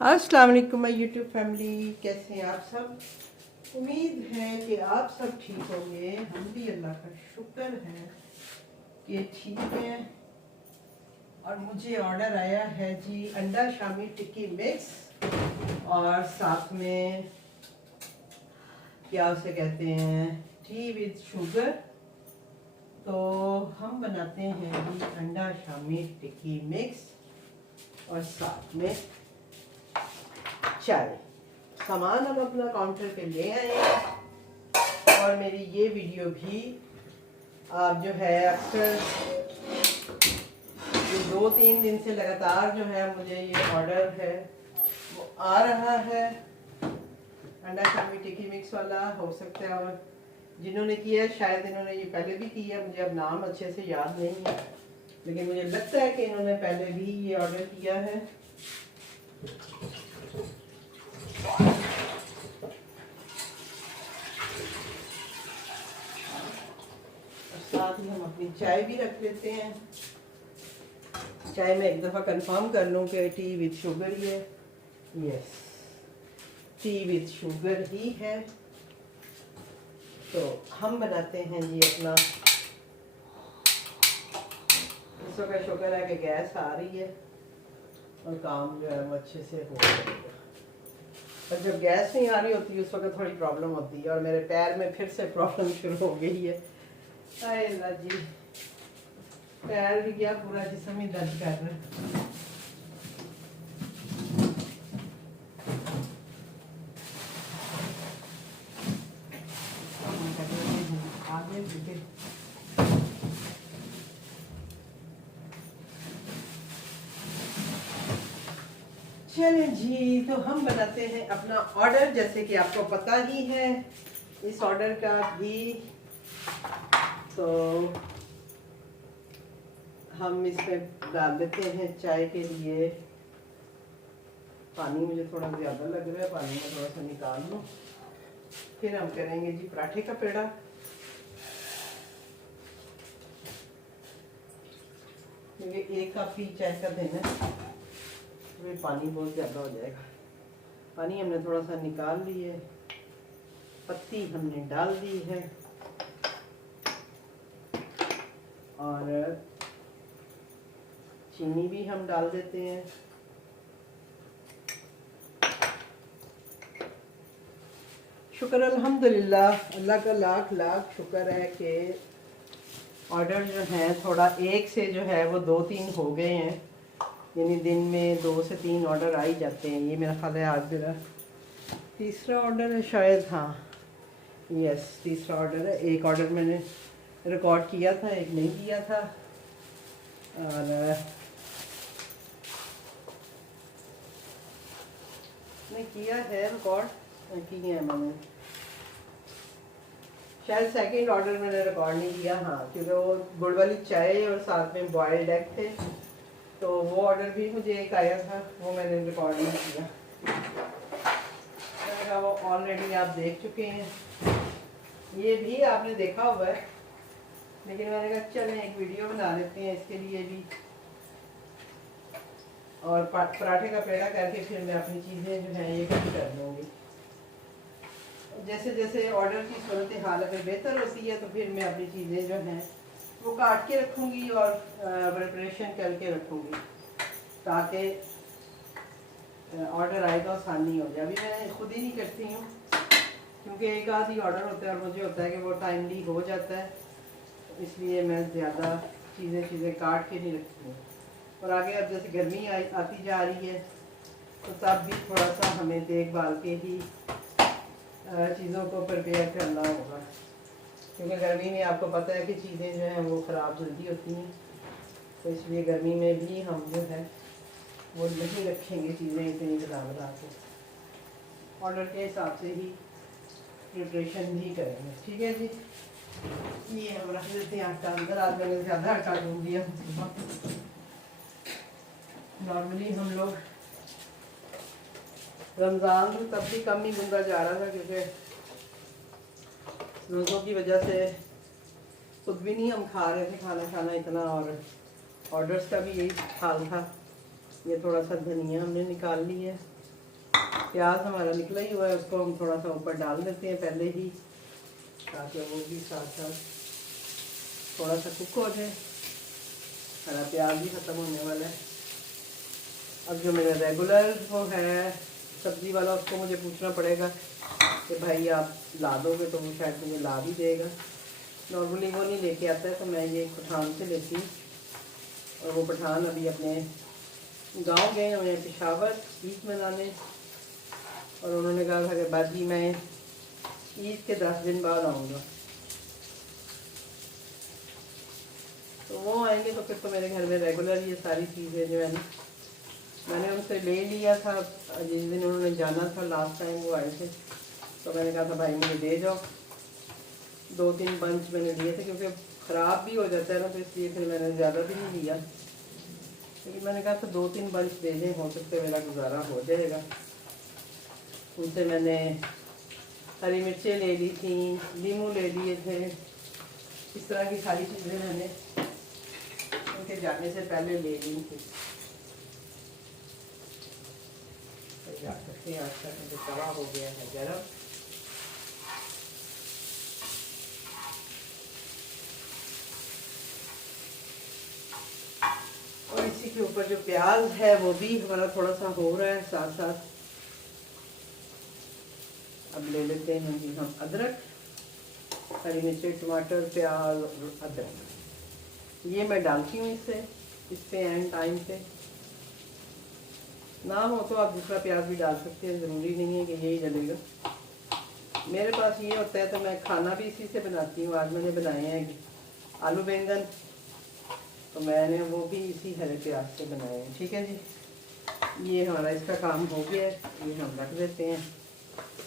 अस्सलाम वालेकुम my YouTube family, कैसे हैं आप सब। उम्मीद है कि आप सब ठीक होंगे। हम भी अल्लाह का शुक्र है कि ठीक हैं। और मुझे ऑर्डर आया है जी अंडा शामी टिक्की मिक्स और साथ में क्या उसे कहते हैं टी विद शुगर। तो हम बनाते हैं जी अंडा शामी टिक्की मिक्स और साथ में चाय। सामान हम अपना काउंटर पे ले आए हैं और मेरी ये वीडियो भी आप जो है अक्सर ये 2-3 दिन से लगातार जो है मुझे ये ऑर्डर है वो आ रहा है अंडा शामी टिक्की मिक्स वाला। हो सकता है और जिन्होंने किया है शायद इन्होंने ये पहले भी किया है, मुझे अब नाम अच्छे से याद नहीं है, लेकिन मुझे लगता है कि इन्होंने पहले भी ये ऑर्डर किया है। साथ ही हम अपनी चाय भी रख लेते हैं। चाय में एक दफ़ा कंफर्म कर लूँ कि टी विद शुगर ही है। यस, टी विद शुगर ही है। तो हम बनाते हैं जी अपना। इस वक्त शुक्र है कि गैस आ रही है और काम जो है वो अच्छे से हो जाएगा। और जब गैस नहीं आ रही होती उस वक्त थोड़ी प्रॉब्लम होती है और मेरे पैर में फिर से प्रॉब्लम शुरू हो गई है। हाय अल्लाह जी, पैर भी क्या पूरा जिस्म ही दर्द कर रहा है। आगे भी चलें जी, तो हम बनाते हैं अपना ऑर्डर। जैसे कि आपको पता ही है इस ऑर्डर का भी, तो हम इसमें डाल देते हैं चाय के लिए पानी। मुझे थोड़ा ज़्यादा लग रहा है, पानी में थोड़ा सा निकाल लूँ। फिर हम करेंगे जी पराठे का पेड़ा। क्योंकि 1 कप ही चाय का देना है, तो पानी बहुत ज़्यादा हो जाएगा। पानी हमने थोड़ा सा निकाल ली है, पत्ती हमने डाल दी है और चीनी भी हम डाल देते हैं। शुक्र अल्हम्दुलिल्लाह, अल्लाह का लाख लाख शुक्र है कि ऑर्डर जो है थोड़ा एक से जो है वो 2-3 हो गए हैं। यानी दिन में 2 से 3 ऑर्डर आ ही जाते हैं। ये मेरा ख्याल है आज मेरा तीसरा ऑर्डर है शायद। हाँ यस, तीसरा ऑर्डर है। एक ऑर्डर मैंने रिकॉर्ड किया था, एक नहीं किया था। और नहीं किया है रिकॉर्ड, किए हैं मैंने। शायद सेकंड ऑर्डर मैंने रिकॉर्ड नहीं किया। हाँ, क्योंकि वो गुड़ वाली चाय और साथ में बॉयल्ड एग थे, तो वो ऑर्डर भी मुझे एक आया था, वो मैंने रिकॉर्ड नहीं किया। मैंने कहा वो ऑलरेडी आप देख चुके हैं, ये भी आपने देखा हुआ है, लेकिन मैंने कहा चलें एक वीडियो बना लेते हैं इसके लिए भी। और पराठे का पेड़ा करके फिर मैं अपनी चीज़ें जो हैं ये भी कर लूँगी। जैसे जैसे ऑर्डर की सूरत हाल अगर बेहतर होती है तो फिर मैं अपनी चीज़ें जो हैं वो काट के रखूँगी और प्रिपरेशन करके रखूँगी, ताकि ऑर्डर आएगा आसानी हो जाए। अभी मैं खुद ही नहीं करती हूँ, क्योंकि एक आध ही ऑर्डर होता है और मुझे होता है कि वो टाइमली हो जाता है, इसलिए मैं ज़्यादा चीज़ें काट के नहीं रखती हूँ। और आगे अब जैसे गर्मी आती जा रही है तो तब भी थोड़ा सा हमें देखभाल के ही चीज़ों को प्रिपेयर करना होगा, क्योंकि गर्मी में आपको पता है कि चीज़ें जो हैं वो ख़राब जल्दी होती हैं। तो इसलिए गर्मी में भी हम जो है वो नहीं रखेंगे चीज़ें इतनी बना के, ऑर्डर के हिसाब से ही प्रिपरेशन भी करेंगे। ठीक है जी, ये हम रख देते हैं आटा अंदर। आज मैंने ज़्यादा आटा ढूंढ दिया। नॉर्मली हम लोग रमज़ान में तब भी कम ही गूंदा जा रहा था, क्योंकि रोज़ों की वजह से खुद भी नहीं हम खा रहे थे खाना इतना, और ऑर्डर्स का भी यही हाल था। ये थोड़ा सा धनिया हमने निकाल ली है प्याज हमारा निकला ही हुआ है, उसको हम थोड़ा सा ऊपर डाल देते हैं पहले ही, ताकि वो भी साथ साथ थोड़ा सा कुक हो जाए। हरा प्याज भी ख़त्म होने वाला है। अब जो मेरा रेगुलर वो है सब्ज़ी वाला, उसको मुझे पूछना पड़ेगा कि भाई आप ला दोगे, तो वो शायद मुझे ला भी देगा। नॉर्मली वो नहीं लेके आता है, तो मैं ये पठान से लेती हूँ। और वो पठान अभी अपने गांव गए हुए हैं पेशावर ईद मनाने, और उन्होंने कहा था कि बाजी मैं ईद के 10 दिन बाद आऊँगा। तो वो आएंगे तो फिर तो मेरे घर में रेगुलर ये सारी चीज़ें जो है ना, मैंने उनसे ले लिया था जिस दिन उन्होंने जाना था लास्ट टाइम वो आए थे, तो मैंने कहा था भाई मुझे दे जाओ। 2-3 बंच मैंने लिए थे, क्योंकि ख़राब भी हो जाता है ना, तो इसलिए फिर मैंने ज़्यादा भी नहीं लिया। लेकिन मैंने कहा था 2-3 बंच दे दें, हो सकता मेरा गुजारा हो जाएगा। उनसे मैंने हरी मिर्चें ले ली थी, नींबू ले लिए थे, इस तरह की सारी चीज़ें मैंने उनके जाने से पहले ले ली थी। जा सकते हैं, आज तक मुझे तवा हो गया है गरम। और इसी के ऊपर जो प्याज है वो भी हमारा थोड़ा सा हो रहा है साथ साथ। अब ले लेते हैं जी हम अदरक, हरी मिर्ची, टमाटर, प्याज और अदरक। ये मैं डालती हूँ इस पे एंड टाइम पे। ना हो तो आप दूसरा प्याज भी डाल सकते हैं, ज़रूरी नहीं है कि यही डलेगा। मेरे पास ये होता है तो मैं खाना भी इसी से बनाती हूँ। आज मैंने बनाए हैं आलू बैंगन, तो मैंने वो भी इसी हरे प्याज से बनाए हैं। ठीक है जी, ये हमारा इसका काम हो गया है, ये हम रख देते हैं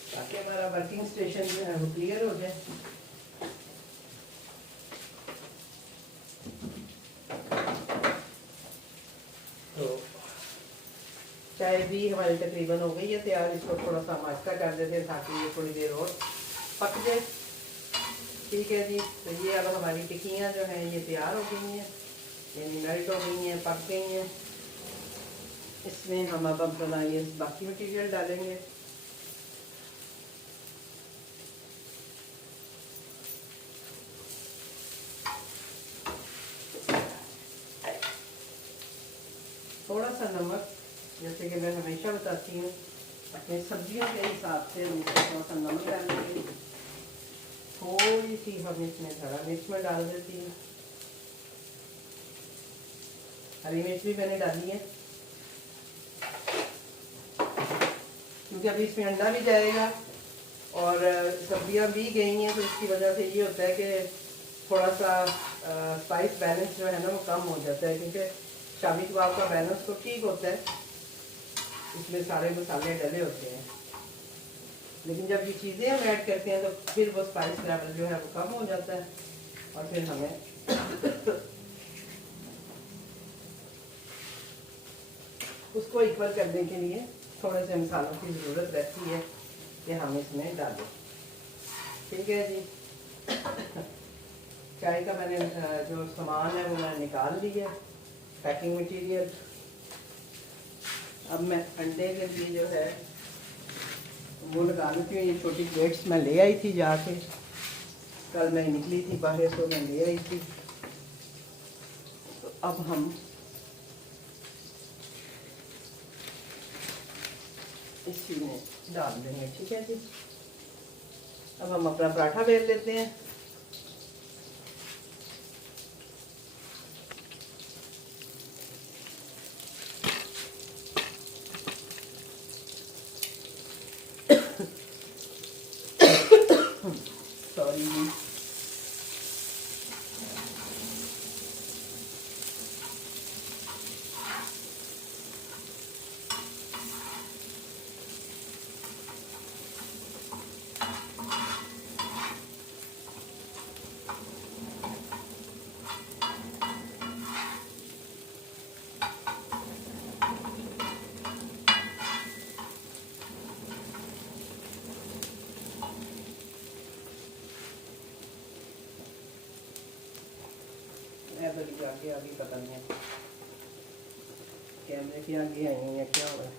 ताकि हमारा वर्किंग स्टेशन जो है वो क्लियर हो जाए। तो चाय भी हमारी तकरीबन हो गई है तैयार। इसको थोड़ा सा आहिस्ता कर देते हैं ताकि ये थोड़ी देर और पक जाए। ठीक है जी, तो ये अब हमारी टिक्कियाँ जो हैं ये तैयार हो गई हैं, यानी मेल्ट हो गई हैं, पक गई हैं। इसमें हम अब अपना ये बाकी मटीरियल डालेंगे। थोड़ा सा नमक, जैसे कि मैं हमेशा बताती हूँ, अपने सब्जियों के हिसाब से हम थोड़ा सा नमक डालेंगे। थोड़ी सी हम इसमें हरा मिर्च में डाल देती हूँ। हरी मिर्च भी मैंने डाली है क्योंकि अभी इसमें अंडा भी जाएगा और सब्जियां भी गई हैं, तो इसकी वजह से ये होता है कि थोड़ा सा स्पाइस बैलेंस जो है ना वो कम हो जाता है। क्योंकि शामी कबाब का बैलेंस तो ठीक होता है, इसमें सारे मसाले डले होते हैं, लेकिन जब ये चीज़ें हम ऐड करते हैं तो फिर वो स्पाइस लेवल जो है वो कम हो जाता है। और फिर हमें उसको इक्वल करने के लिए थोड़े से मसालों की ज़रूरत रहती है कि हम इसमें डालें। ठीक है जी, चाय का मैंने जो सामान है वो मैंने निकाल लिया, पैकिंग मटेरियल। अब मैं अंडे के लिए जो है वो लगा लेती हूँ। ये छोटी प्लेट्स मैं ले आई थी जाके, कल मैं निकली थी बाहर तो मैं ले आई थी। तो अब हम इसी में डाल देंगे। ठीक है जी, अब हम अपना पराठा बेल लेते हैं। सॉरी जी, मैं आगे आगे पता नहीं है, कैमरे के आगे आई हुई है क्या हो रहा है।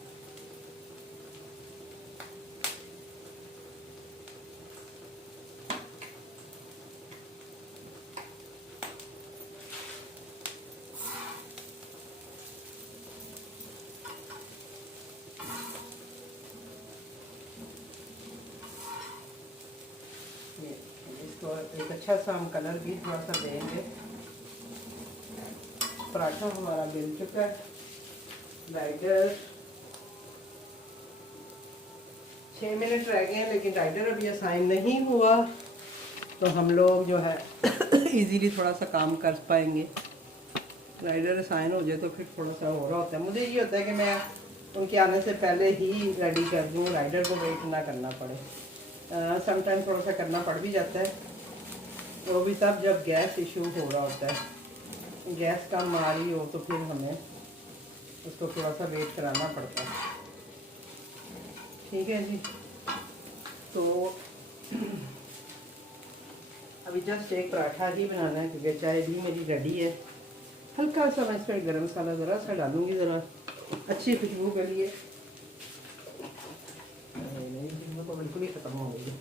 एक अच्छा सा हम कलर भी थोड़ा सा देंगे। पराठा हमारा मिल चुका है। राइडर 6 मिनट रह गए हैं, लेकिन राइडर अभी असाइन नहीं हुआ, तो हम लोग जो है इजीली थोड़ा सा काम कर पाएंगे। राइडर असाइन हो जाए तो फिर थोड़ा सा हो रहा होता है। मुझे ये होता है कि मैं उनके आने से पहले ही रेडी कर दूँ, राइडर को वेट ना करना पड़े। समटाइम थोड़ा सा करना पड़ भी जाता है, वो भी तब जब गैस इशू हो रहा होता है। गैस कम आ रही हो तो फिर हमें उसको थोड़ा सा वेट कराना पड़ता है। ठीक है जी, तो अभी जस्ट एक पराठा ही बनाना है क्योंकि चाय भी मेरी रेडी है। हल्का सा मैं इस पर गर्म मसाला ज़रा सा डालूंगी, ज़रा अच्छी खुशबू के लिए। नहीं, खुशबू तो बिल्कुल ही ख़त्म हो गई।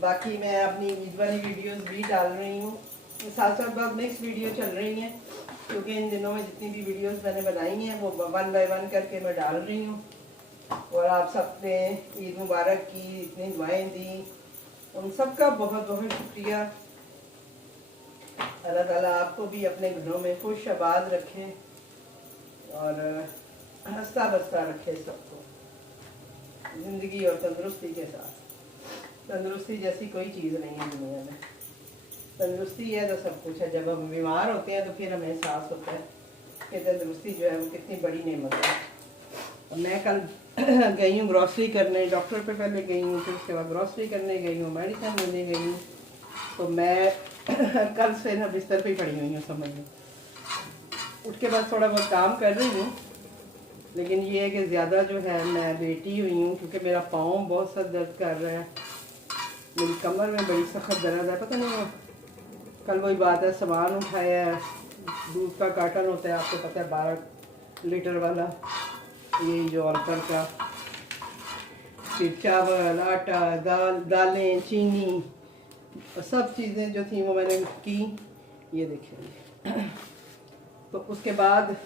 बाकी मैं अपनी ईद वाली वीडियोस भी डाल रही हूँ, साथ साथ बहुत मिक्स वीडियो चल रही हैं, क्योंकि इन दिनों में जितनी भी वीडियोस मैंने बनाई हैं वो 1 बाय 1 करके मैं डाल रही हूँ। और आप सब ने ईद मुबारक की इतनी दुआएं दी, उन सब का बहुत बहुत शुक्रिया। अल्लाह ताला आपको भी अपने घरों में खुश आबाद रखे और हंसता बसता रखे सबको, ज़िंदगी और तंदुरुस्ती के साथ। तंदुरुस्ती जैसी कोई चीज़ नहीं है दुनिया में। तंदुरुस्ती है तो सब कुछ है। जब हम बीमार होते हैं तो फिर हमें एहसास होता है कि तंदुरुस्ती जो है वो कितनी बड़ी नेमत है। और मैं कल गई हूँ ग्रॉसरी करने, डॉक्टर पे पहले गई हूँ, फिर उसके बाद ग्रॉसरी करने गई हूँ, मेडिसिन लेने गई हूँ। तो मैं कल से ना बिस्तर पे ही पड़ी हुई हूँ, समझ लो। उठ के बाद थोड़ा बहुत काम कर रही हूँ, लेकिन ये है कि ज़्यादा जो है मैं लेटी हुई हूँ क्योंकि मेरा पाँव बहुत सा दर्द कर रहा है, मेरी कमर में बड़ी सख्त दर्द है। पता नहीं, कल वही बात है, सामान उठाया है, दूध का कार्टन होता है आपको पता है 12 लीटर वाला, ये जो ऑल्टर का, फिर चावल, आटा, दालें, चीनी और सब चीज़ें जो थी वो मैंने की, ये देखिए। तो उसके बाद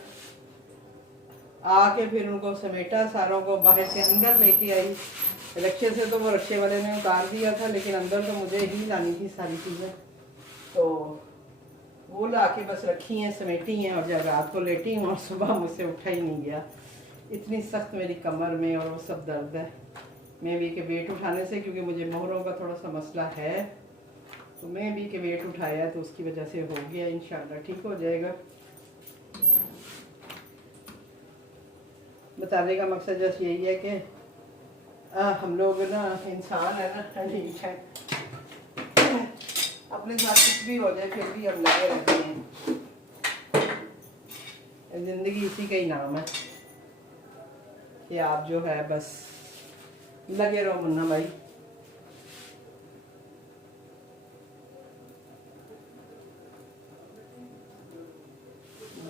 आके फिर उनको समेटा, सारों को बाहर से अंदर लेके आई। रिक्शे से तो वो रिक्शे वाले ने उतार दिया था, लेकिन अंदर तो मुझे ही लानी थी सारी चीज़ें, तो वो ला के बस रखी हैं, समेटी हैं, और जब रात को लेटी हूँ और सुबह मुझसे उठा ही नहीं गया। इतनी सख्त मेरी कमर में और वो सब दर्द है। मैं भी के वेट उठाने से, क्योंकि मुझे मोहरों का थोड़ा सा मसला है, तो मैं भी के वेट उठाया तो उसकी वजह से हो गया। इंशाल्लाह ठीक हो जाएगा। बताने का मकसद जस्ट यही है कि हम लोग ना इंसान है ना, ठीक है, अपने साथ कुछ भी हो जाए फिर भी हम लगे रहते हैं। ज़िंदगी इसी का ही नाम है कि आप जो है बस लगे रहो मुन्ना भाई।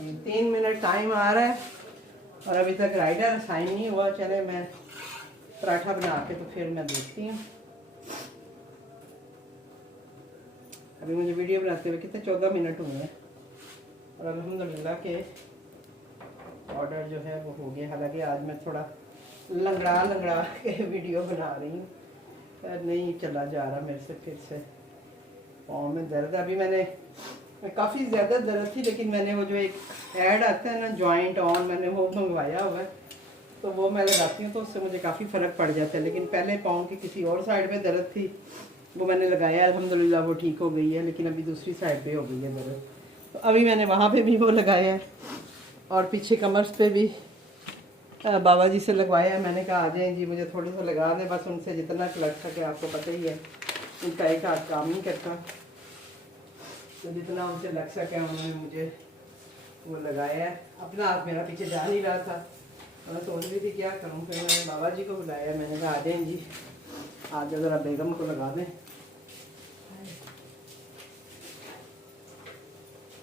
ये 3 मिनट टाइम आ रहा है और अभी तक राइडर साइन नहीं हुआ। चले मैं पराठा बना के तो फिर मैं देखती हूँ। अभी मुझे वीडियो बनाते हुए कितने 14 मिनट हुए हैं और अल्हम्दुलिल्लाह के ऑर्डर जो है वो हो गया। हालांकि आज मैं थोड़ा लंगड़ा के वीडियो बना रही हूँ, नहीं चला जा रहा मेरे से, फिर से पाँव में दर्द। अभी मैंने काफ़ी ज़्यादा दर्द थी, लेकिन मैंने वो जो एक ऐड आता है ना जॉइंट ऑन, मैंने वो मंगवाया हुआ है, तो वो मैं लगाती हूँ तो उससे मुझे काफ़ी फ़र्क पड़ जाता है। लेकिन पहले पाँव की किसी और साइड में दर्द थी, वो मैंने लगाया, अल्हम्दुलिल्लाह वो ठीक हो गई है, लेकिन अभी दूसरी साइड पे हो गई है दर्द। तो अभी मैंने वहाँ पे भी वो लगाया है और पीछे कमर पे भी बाबा जी से लगवाया है। मैंने कहा आ जाएँ जी, मुझे थोड़ी सा लगा दें, बस उनसे जितना लग सके, आपको पता ही है उनका एक हाथ काम नहीं करता, तो जितना उनसे लग सके उन्होंने मुझे वो लगाया है। अपना हाथ मेरा पीछे जा नहीं रहा था, मैं सोच रही थी क्या करूँ, फिर मैंने बाबा जी को बुलाया, मैंने कहा आ जाएँ जी, आज ज़रा बेगम को लगा दें।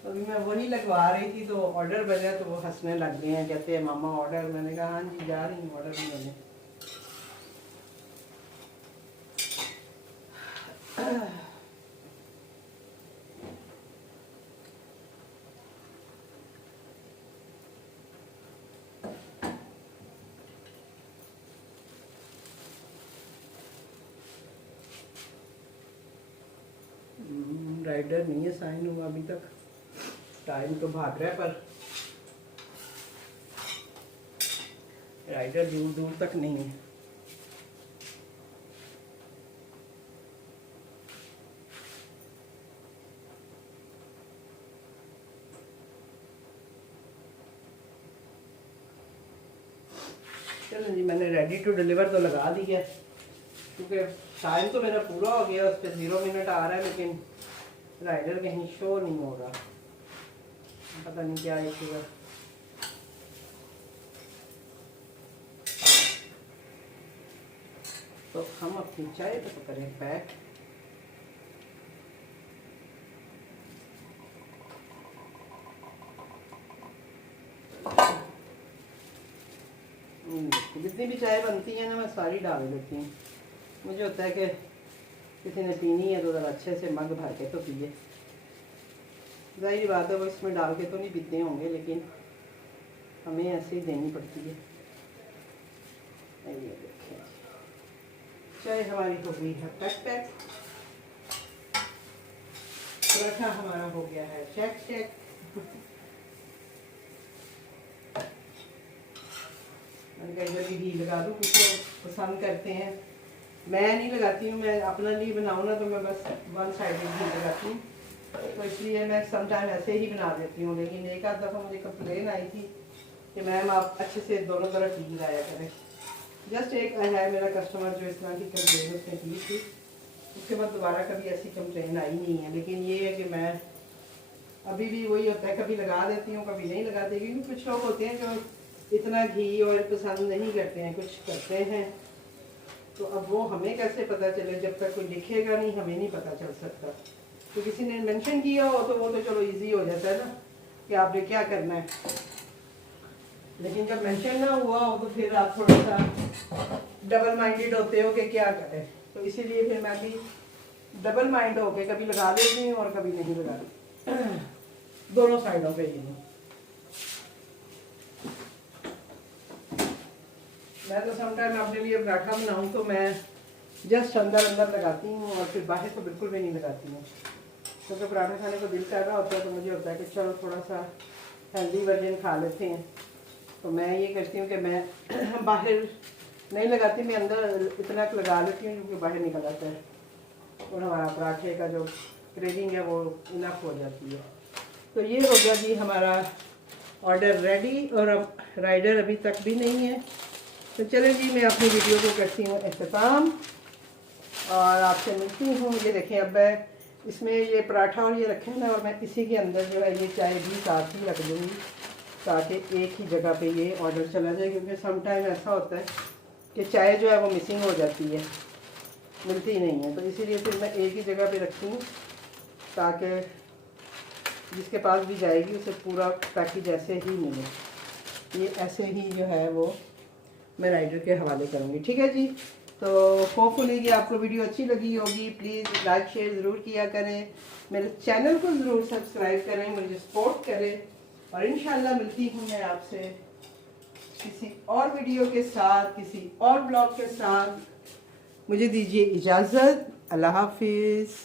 अभी मैं वही लगवा रही थी तो ऑर्डर बजा तो वो हंसने लग गए हैं, कहते हैं मामा ऑर्डर। मैंने कहा हाँ जी जा रही हूँ ऑर्डर मैंने। राइडर नहीं है साइन हुआ अभी तक, टाइम तो भाग रहा है पर राइडर दूर दूर तक नहीं है। चलो जी मैंने रेडी टू डिलीवर तो लगा दी है, क्योंकि टाइम तो मेरा पूरा हो गया, उस पर 0 मिनट आ रहा है लेकिन राइडर कहीं शो नहीं हो रहा, पता नहीं क्या इशू है। तो हम अपनी चाय तो करें पैक। जितनी भी चाय बनती है ना मैं सारी डाल देती हूँ। मुझे होता है कि किसी ने पीनी है तो ज़रा अच्छे से मग भर के तो पिए। जाहिर बात है वो इसमें डाल के तो नहीं पीते होंगे, लेकिन हमें ऐसे ही देनी पड़ती है। ये देखिए चाय हमारी हो गई है पैक। पराठा हमारा हो गया है चेक। मैंने कहा इधर भी घी लगा दूँ, कुछ लोग पसंद करते हैं, मैं नहीं लगाती हूँ। मैं अपना लिए बनाऊँ ना तो मैं बस वन साइड घी लगाती हूँ, तो इसलिए मैं समटाइम ऐसे ही बना देती हूँ। लेकिन एक आध दफ़ा मुझे कंप्लेन आई थी कि मैम आप अच्छे से दोनों तरफ घी लगाया करें। जस्ट एक है मेरा कस्टमर जो इस तरह की कंप्लेन उसने की थी, उसके बाद दोबारा कभी ऐसी कंप्लेन आई नहीं है। लेकिन ये है कि मैं अभी भी वही होता है, कभी लगा देती हूँ कभी नहीं लगाती, क्योंकि कुछ लोग होते हैं जो इतना घी ऑयल पसंद नहीं करते हैं, कुछ करते हैं। तो अब वो हमें कैसे पता चले, जब तक कोई लिखेगा नहीं हमें नहीं पता चल सकता। तो किसी ने मेंशन किया हो तो वो तो चलो इजी हो जाता है ना कि आपने क्या करना है, लेकिन जब मेंशन ना हुआ हो तो फिर आप थोड़ा सा डबल माइंडेड होते हो कि क्या करें। तो इसीलिए फिर मैं भी डबल माइंड होके कभी लगा देती हूँ और कभी नहीं लगाती, दोनों साइडों पे ही। मैं तो समटाइम अपने लिए पराठा बनाऊँ तो मैं जस्ट अंदर लगाती हूँ और फिर बाहर तो बिल्कुल भी नहीं लगाती हूँ, क्योंकि तो पराठा खाने को दिल कर रहा होता है तो मुझे होता है कि चलो थोड़ा सा हेल्दी वर्जन खा लेते हैं। तो मैं ये करती हूँ कि मैं बाहर नहीं लगाती, मैं अंदर इतना लगा लेती हूँ क्योंकि बाहर निकल आता है और हमारा पराठे का जो क्रेविंग है वो इनफ हो जाती है। तो ये हो गया जी हमारा ऑर्डर रेडी, और अब राइडर अभी तक भी नहीं है। तो चले जी मैं अपनी वीडियो को करती हूँ अख्ताम और आपसे मिलती हूँ। ये देखें अब इसमें ये पराठा और ये रखे हैं ना, और मैं इसी के अंदर जो है ये चाय भी साथ ही रख दूँगी ताकि एक ही जगह पे ये ऑर्डर चला जाए, क्योंकि समटाइम ऐसा होता है कि चाय जो है वो मिसिंग हो जाती है, मिलती ही नहीं है। तो इसीलिए फिर मैं एक ही जगह पे रखती हूँ ताकि जिसके पास भी जाएगी उसे पूरा पैकेज ऐसे ही मिले। ये ऐसे ही जो है वो मैं राइडर के हवाले करूँगी, ठीक है जी। तो होपफुली कि आपको वीडियो अच्छी लगी होगी। प्लीज़ लाइक शेयर ज़रूर किया करें, मेरे चैनल को ज़रूर सब्सक्राइब करें, मुझे सपोर्ट करें, और इंशाल्लाह मिलती हूँ मैं आपसे किसी और वीडियो के साथ, किसी और ब्लॉग के साथ। मुझे दीजिए इजाज़त। अल्लाह हाफिज़।